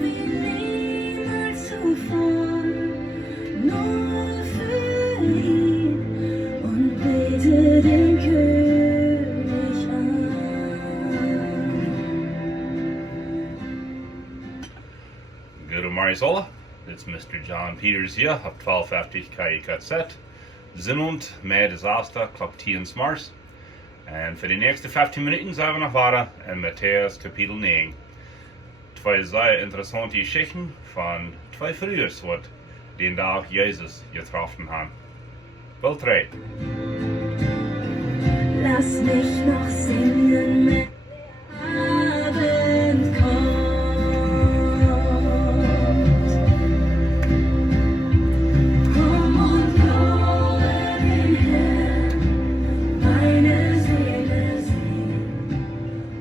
wie niemals zuvor, nur für ihn und bete den König an. Good morning, alle. It's Mr. John Peters hier op 1250 KIKZ. Zinnend met disaster klok 10 s'morgens. En voor de nächste 15 minuten zijn we nog verder in Matteaus kapitel 9. Twee sehr interessante Geschichten von Twee Fruehes, wat den Tag Jesus getroffen haben. Wel 3. Lass mich noch singen, wenn der Abend kommt. Komm und lobe den Herrn, meine Seele singt,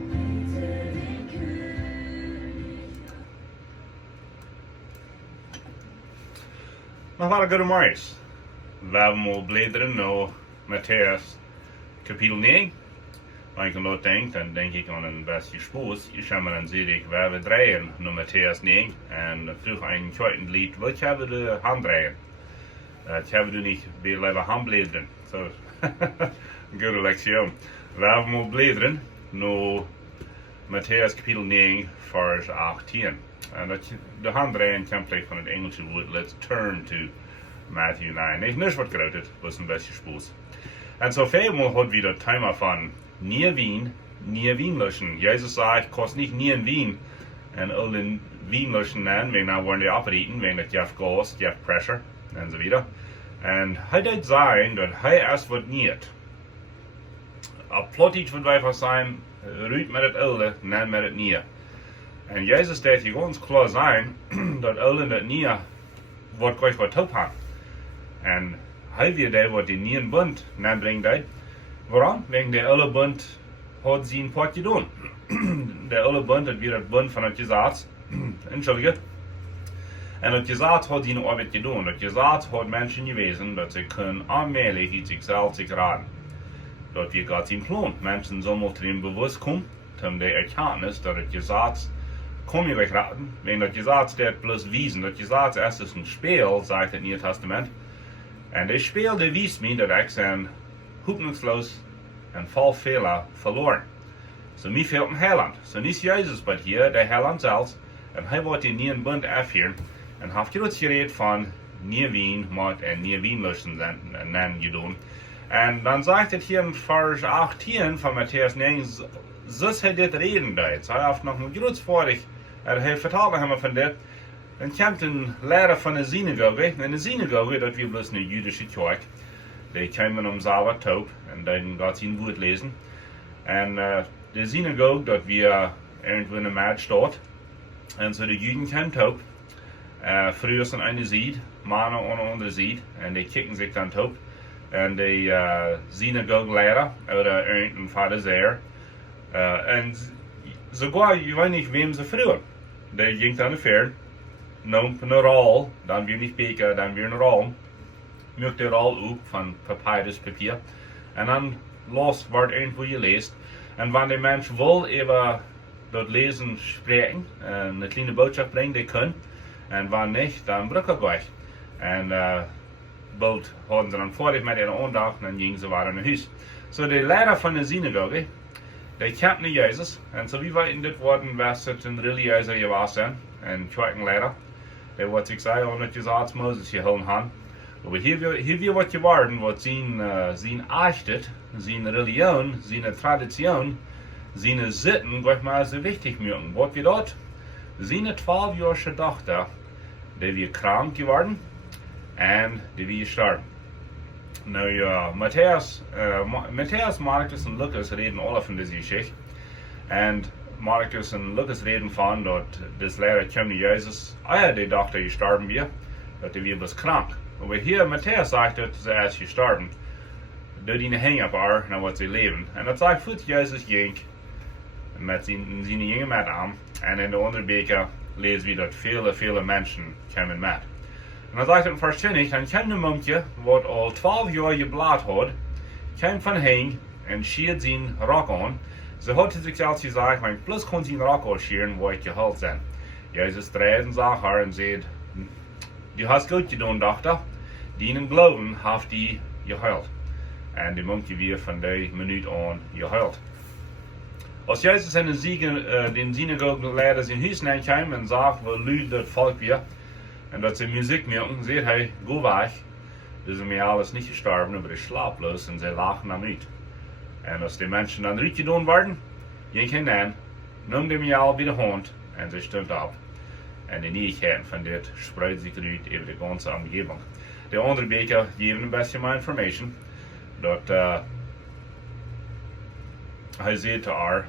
bete den König an. Nog wel goedemorgens. We hebben bladeren naar Matteaus kapitel 9. Als ik aan dat denk, dan denk ik aan een beste spoes. Ik heb dan zie ik, waar we draaien naar Matteaus 9. En vroeg een klein lied, wat hebben we de hand draaien? Dat hebben we niet bij leven handbladeren. Zo, goede lektie. We hebben bladeren naar Matteaus kapitel 9, vers 18. En dat de hand draaien komt gelijk van het Engelse woord, let's turn to Matthew 9. Ik niet wat groot, het was een beste spoes. En zo veel had we dat thema van nie Wien löschen. Jezus zei, kost niet nie een wien. En al den Wien löschen nemen, wegen dan worden die opeten, wegen dat je hebt gas, je hebt pressure, en zo wieder. En hij deed zeggen dat hij erst wat niet. Op Plautdeetsch wat wij van zijn, ruit met het oude, neem met het nieuwe. En Jezus deed je ganz klar zijn, dat oude en dat nieuwe wordt gleich wat hulp hebben. En hij weer deed wat die nieuwe bund neem brengt deed. Waarom? Wegen der oude bund had zijn part gedaan. Der oude bund, dat weer het bund van het gezaad, entschuldige. En het gezaad had zijn arbeid gedaan. Het gezaad had mensen gewezen, dat ze kunnen allmählich in zichzelf zich raden. Dat wir Gott zijn plan. Mensen zullen te dem bewusst komen, om de erkenntnis dat het gezaad kom je weg raten. Wegen dat gezaad staat bloß wiesen. Dat gezaad is een speel, zegt het Nieuwe Testament. En de speel die wies mij dat ik zijn hoopnungslos en vol Fehler verloren. So mir fehlt ein Heiland. So nicht Jesus, aber hier der Heiland selbst. Und er wird den neuen Bund aufhören. Und hat geredet von nie Wien, mit und nie Wien löschen nennen gedaan. Und dann sagt es hier in Vers 18 von Matteaus 9, so hat das reden da jetzt. Er hat noch ein Grüß vor dich. Er hat vertalt haben von das. Dann kommt ein Lehrer von der Synagoge. Und die Synagoge, das wir bloß eine jüdische Kirche. Die kommen Sabbat taub und dann Gott sein Wort lesen. Und die Synagoge, dort wir irgendwo in der Markt steht. Und so die Juden kommen taub. Früher an eine Seite, Männer an eine andere Seite. Und die kicken sich dann taub. Und die Synagoge-Lehrer oder irgendein Pharisäer. Und sogar, ich weiß nicht, wem sie früher. Die ging dann fair. Nahm eine Roll, dann wir nicht Beker, dann wir eine Roll. Mögt der Roll auf von Papyruspapier. Und dann los wird irgendwo gelesen. Und wenn der Mensch will über das Lesen sprechen, eine kleine Botschaft bringen, die können. Und wenn nicht, dann brücken wir gleich. Und bald hatten sie dann fertig mit ihrer Andacht und dann gingen sie weiter nach Haus. So der Lehrer von der Synagoge, der kennt nicht Jesus. Und so wie wir in das Worten, was es ein religiöser gewesen ein Kirchenlehrer, der wird sich sagen, und das gesagt, Moses geholt haben. Aber hier wird geworden, was sein Achtet, seine Religion, seine Tradition, seine Sitten, gleich mal so wichtig mögen. Was wir dort? Seine 12-jährige Tochter, die wir krank geworden und die wir gestorben. Nou ja, Matteaus, Markus und Lukas reden alle von dieser Geschichte. Und Markus und Lukas reden von, dass das Lehrer kommt Jesus, die Tochter gestorben wird, dass die was krank. Aber hier Matteaus sagt, dass sie erst gestorben. Door die hang op haar, naar wat ze leven. En dat zag goed Jesus ging met zijn jonge met aan. En in de andere beker lezen we dat vele mensen komen met. En dan zegt het vers 20, dan kwam een monkje, wat al 12 jaar geblaad had, kwam van heen en schiet zijn rok aan. Ze had zichzelf gezegd, mijn plus kon zijn rok afscheren, waar ik gehaald ben. Jesus dreht und sagt haar und sagt, du hast gut getan, Tochter. Deinen Glauben hat die geheilt. Und die Munke wird von der Minute an geheilt. Als Jesus in den Synagogenlehrer in Huis kwam und sagt, wo luid das Volk wir, und dass sie Musik merken, sagt er, geh weg. Das sind mir alles nicht gestorben, aber ich schlaflos und sie lachen am Ried. Und als die Menschen dann Ried getan werden, ging hinein, nahm dem Jahl bei der Hand und sie stund ab. Und die Neuigkeiten von dit spreidet sich uit über die ganze Umgebung. Der andere Beker geben ein bisschen mehr Information, dass er sagt zu haar,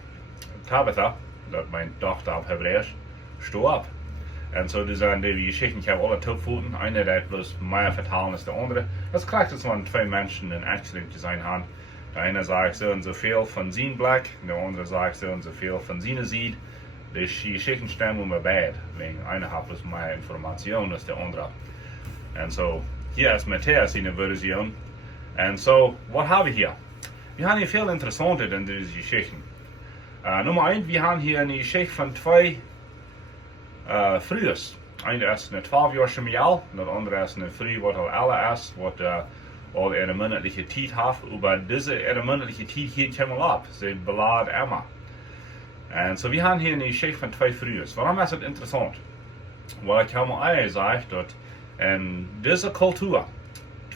Tabitha, dat mijn dochter op Hebräisch, steh ab. En zo zijn die Geschichten, ich habe alle Topfoten, einer der bloß mehr vertalen als der andere. Das klingt, als wenn zwei Menschen in Accident sein haben. Der eine sagt so und so viel von seinem Blick, der andere sagt so und so viel von seiner Sicht. Die Geschichten stimmen immer beide, wegen einer hat bloß mehr Informationen als der andere. Und so, hier ist Matteaus in der Version. Und so, was haben wir hier? Wir haben hier viel Interessantes in diesen Geschichten. Nummer 1, wir haben hier eine Geschichte von Twee Fruehes. Einer ist eine 12-jährige Mädel, und der andere ist eine Früh, was alle ist, was all ihre monatliche Zeit hat. Über diese ihre monatliche Zeit hier kommen wir ab. Sie beladen Emma. Und so, wir haben hier eine Geschichte von Twee Fruehes. Warum ist das interessant? Weil ich habe mal gesagt, dass in dieser Kultur,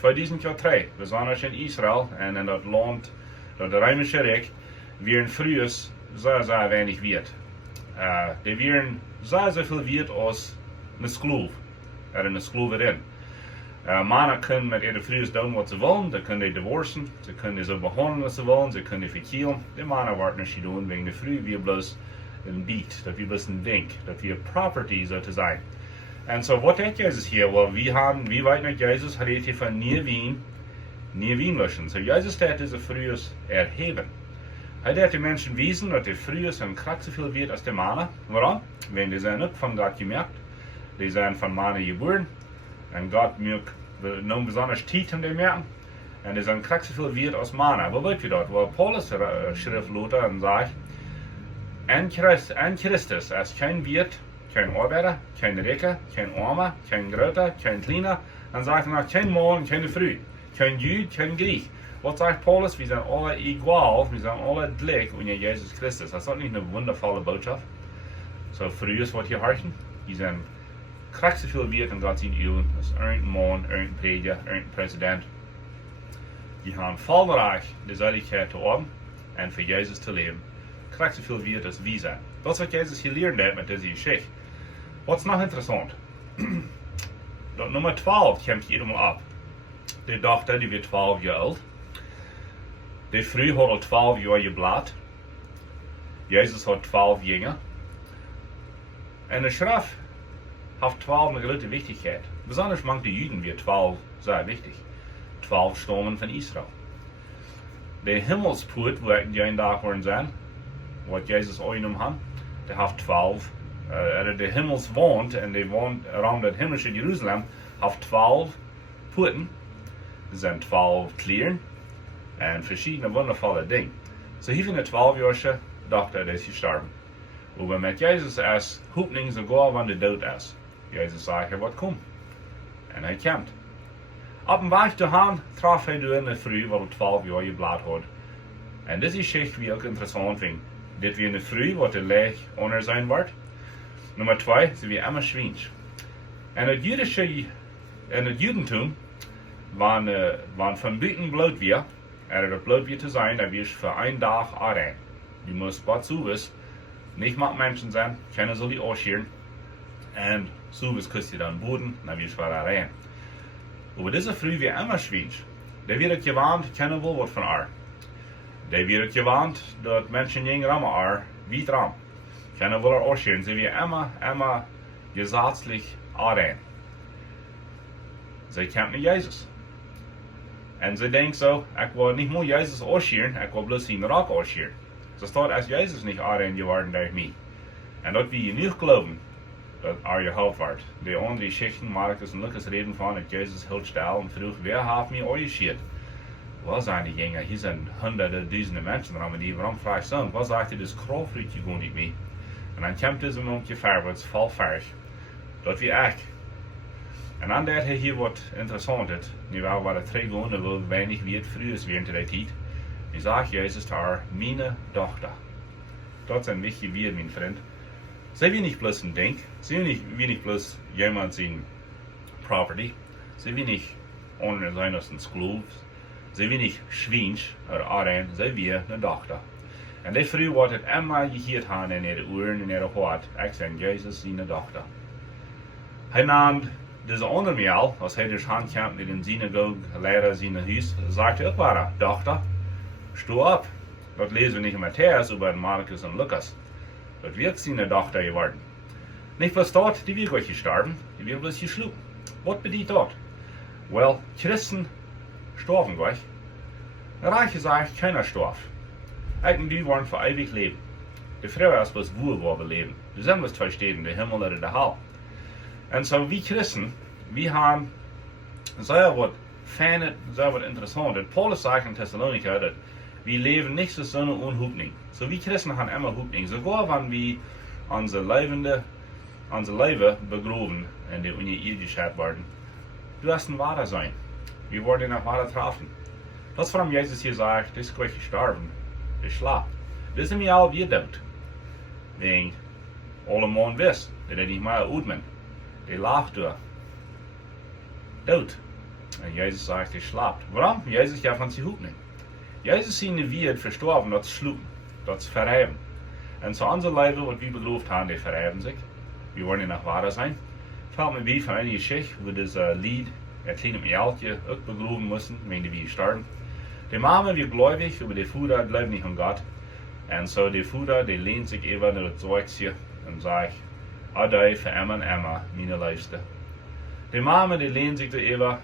2003, besonders in Israel und in das Land, das Römische Reich, werden Fruehes sehr, sehr wenig wert. Die werden sehr, sehr viel wert als eine Sklave, oder eine Sklaverin. Männer können mit ihren Fruehes tun, was sie wollen, sie können die divorcen, sie können die so behandeln, was sie wollen, sie können die verkehlen. Die Männer werden nicht tun, wegen der Früh, wir bloß ein Beat, das wir bloß ein Ding, das wir Property sozusagen. Und so, was hat Jesus hier? Well, wie weit mit Jesus hat hier von nie Wien löschen. So, Jesus hat diese Fruehes erheben. Er hat die Menschen wiesen, dass die Fruehes ein Kraft so viel wird als die Männer. Warum? Wenn die sind nicht von Gott gemerkt, die sind von Männern geboren, und Gott mögt nun besonders Zeit in den merken, und die sind Kraft so viel wird als Männer. Wo wird wir dort? Well, Paulus schrift Luther und sagt, an Christus ist kein Wirt, kein Arbeiter, kein Reicher, kein Armer, kein Großer, kein Kleiner. Dann sagt er noch, kein Mann, keine Frau, kein Jude, kein Griech. Was sagt Paulus? Wir sind alle egal, wir sind alle gleich unter Jesus Christus. Das ist nicht eine wundervolle Botschaft. So, Fruehes, was hier heißen, die sind krass so viel wert in Gott sein Ölen. Das ist irgendein Mann, irgendein Prediger, irgendein Präsident. Die haben vollbereich die Seligkeit zu haben und für Jesus zu leben. Krass so viel wert als wir sind. Das, was Jesus hier lernt hat mit dieser Geschichte. Was noch interessant? Nummer 12 kommt hier mal ab. Die Tochter, die wird 12 Jahre alt. Die Früh hat 12 Jahre geblatt. Jesus hat 12 Jünger. Und der Schrift hat 12 eine große Wichtigkeit. Besonders manche Juden wird 12 sehr wichtig. 12 Stammen von Israel. Der Himmelsport, wo die einen Tag worden sein, was Jesus eingenommen hat, der hat 12, der Himmels wohnt, und der wohnt rund das himmlische Jerusalem, hat 12 Puten. Das sind 12 Kleeren und verschiedene wundervolle Dinge. So hier eine 12-jährige Tochter, die ist gestorben. Aber mit Jesus ist Hoffnung sogar, wenn der Tod ist. Jesus sagt, er wird kommen. Und er kommt. Auf dem Weg dahin traf er in der Früh, weil er 12 Jahre geblatt hat. Und diese Geschichte wird auch interessant, weil das wird eine Früh, wo der Leg ohne sein wird. Nummer 2, sie wird immer schwinsch. Und das Judentum waren von Bitten Blut wir, das Blut wird zu sein, da wirst für einen Tag arbeiten. Du musst was zuwissen, nicht mit Menschen sein, keiner soll die ausscheren. Und zuwissen kriegst du dann Boden, dann wirst du was rein. Aber diese Früh wird immer schwinsch. Der wird gewarnt, keiner will was von ihr. Der wird gewarnt, dass Menschen gehen immer wie dran. Keiner will ausscheren, sie wird immer gesetzlich arbeiten. Sie kennt nicht Jesus. Und sie denkt so, ich will nicht nur Jesus ausscheren, ich will bloß ihn Rock ausscheren. So steht, als Jesus nicht arbeiten geworden durch mich. Und dort wir nicht glauben, dass geholfen wird. Die anderen Geschichten, Markus und Lukas reden von, dass Jesus hielt still und frug, wer hat mich ausgeschert? Was sind die Jünger? Hier sind hunderte, tausende Menschen, warum frage ich so? Was sagt ihr, das Kraft nicht mehr? En dan komt deze monkje voorwaarts vol vaart. Dat wie ik. En dan dat hij hier wat interessant is. Nu wel waar het teruggaan, dan wil weinig wie het Fruehes weer in de tijd. Nu zegt Jezus daar, mijn dochter. Dat is een wichtig weer, mijn vriend. Zij wie niet plus een ding. Zij wie niet plus jemand zijn property. Zij wie niet onder zijn als een schloef. Zij wie niet schwiens, oder zij wie een dochter. En die vrouw wordt het immer gehoord hebben in ihre oren en ihre hart. Ik ben Jezus zijn dochter. Hij nam deze andere maal, als hij dus handkwam met een synagoge, leider zijn huis, sagte hij ook waar, dochter, sto op. Dat lezen we niet in Matteaus, aber in Markus en Lukas. Dat wird zijn dochter geworden. Niet bloß dort, die wird gleich gestorben, die wird bloß geschlagen. Wat bedeutet dat? Wel, Christen sterben gleich. Reich gesagt, keiner starb. Eigen die waren für ewig leben. Die Frau ist bloß wohl leben. Die sind bloß zwei Städten, der Himmel oder der Hell. Und so wie Christen, wir haben sehr was Feines, sehr was Interessantes. Paulus sagt in Thessalonicher, dass wir leben nicht so ohne Hoffnung. So wie Christen haben immer Hoffnung. Sogar wenn wir unsere Leibe begraben in der Unirdischkeit werden. Du hast ein Wahrer sein. Wir wollen nach Wahrer treffen. Das warum Jesus hier sagt, das ist gleich gestorben. Das schlaft. Das ist mir all wie dood. Wegen alle Mann wisst, dass er nicht mehr atmen. Die lacht durch. Dood. Und Jesus sagt, er schlaft. Warum? Jesus ja von sich Hoffnung. Jesus sind wird verstorben, das schlucken, das verreiben. Und so unsere Leibe, was wir begraben haben, die verreiben sich. Wir wollen nach Wahrer sein. Fällt mir wie von einer Geschichte, wo das Lied, ein kleines Mädchen, auch begraben mussten, wenn die gestorben. Die Mama wird gläubig, aber die Vater glaubt nicht an Gott. Und so die Vater, die lehnt sich eben nach das Zeugchen und sagt, Adei für immer und immer, meine Liebste. Die Mama, die lehnt sich da eben,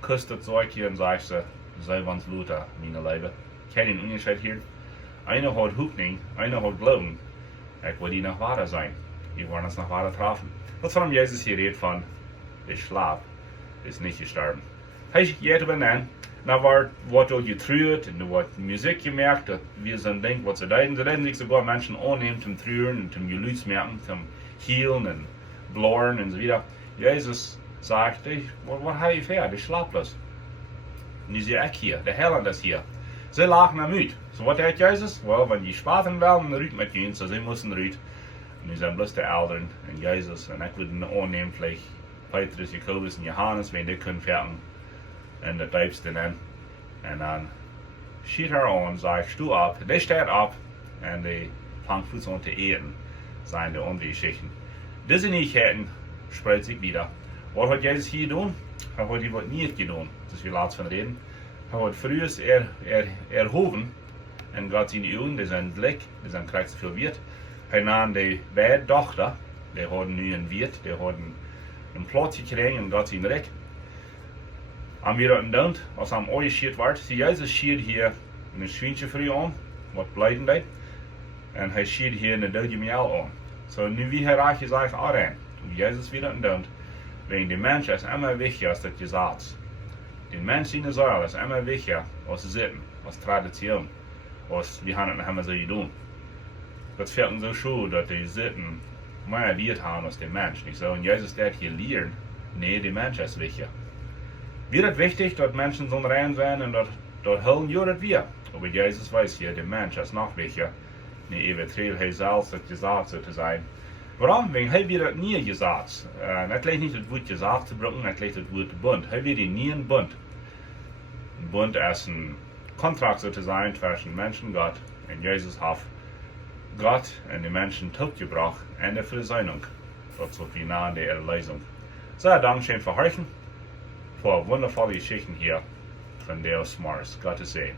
küsst das Zeugchen und sagt, sei uns Luther, meine Liebe. Kennt den Unterschied hier? Einer hat Hoffnung, einer hat Glauben. Ich will die nach Wahrer sein. Wir wollen uns nach Wahrer treffen. Das warum Jesus hier redet von, der Schlaf ist nicht gestorben. Hey, jeder benannt. Na wat al getruurd en wat muziek gemerkt, dat wir so denken, wat ze deiden. Ze deiden sich sogar Menschen annehmen zum Trüren und zum Geluidsmerken, zum Healen und Bloren und so weiter. Jesus sagt, was habe ich her? Der schlaflos. Und ich sehe, ich hier, der Heiland ist hier. Sie lachen am Müd. So was hat Jesus? Well, wenn die Spaten wollen, dann rüht mit ihnen, so sie müssen rüht. Und die sind bloß der Eltern und Jesus. Und ich würde ihn annehmen, vielleicht Petrus, Jakobus und Johannes, wenn die können fertig. En de duipste in. En dan schiet haar aan, sagt, stu op. Die steht op en die fangt voets aan te eten. Zijn de Ongeschichten. Diese Neuigkeiten spreekt sich wieder. Was hat Jesus hier gedaan? Hij hat die wat niet gedaan. Das wir laatst von reden. Hij hat Fruehes erhoben. En Gott zijn Augen, die zijn blik, die zijn krijgt veel Wirt. Hij nam die beide dochter, die hadden nu een Wirt, die hadden een Platz gekregen en Gott zijn Recht. En wir dat doen, als hij uitgeschiet wordt, zie Jezus schiet hier een schwientje voor je aan, wat blijden deed. En hij schiet hier een dode meel aan. So nu wie hij raak gezegd aan, Jezus wie dat doen, wegen de mens is immer wichtiger als dat Gesetz. De mens in de Säule is immer wichtiger als Sitten, als Tradition, als wir haben es immer so gedaan. Das fällt so schön, dass die Sitten mehr Wert haben als der Mensch. Nicht so, und Jesus hat hier lehren, nee, der Mensch ist wichtiger. Wird es wichtig, dass Menschen so rein sein und dort hören, ja, das wir. Aber Jesus weiß hier, der Mensch ist noch wichtiger. Nee, eventuell er selbst das gesagt so zu sein. Warum? Wegen er wird das nie gesagt. Es leicht nicht das Wort gesagt zu bringen, es leicht das Wort Bund. Er wird nie ein Bund. Ein Bund ist ein Kontrakt so zu sein zwischen Menschen und Gott. Und Jesus hat Gott und die Menschen zurückgebracht in der Versöhnung. Das wird wie nah an der Erlösung. So, Dankeschön für heute. Für wundervolle Geschichten hier von Deus Mars. Gottes Segen.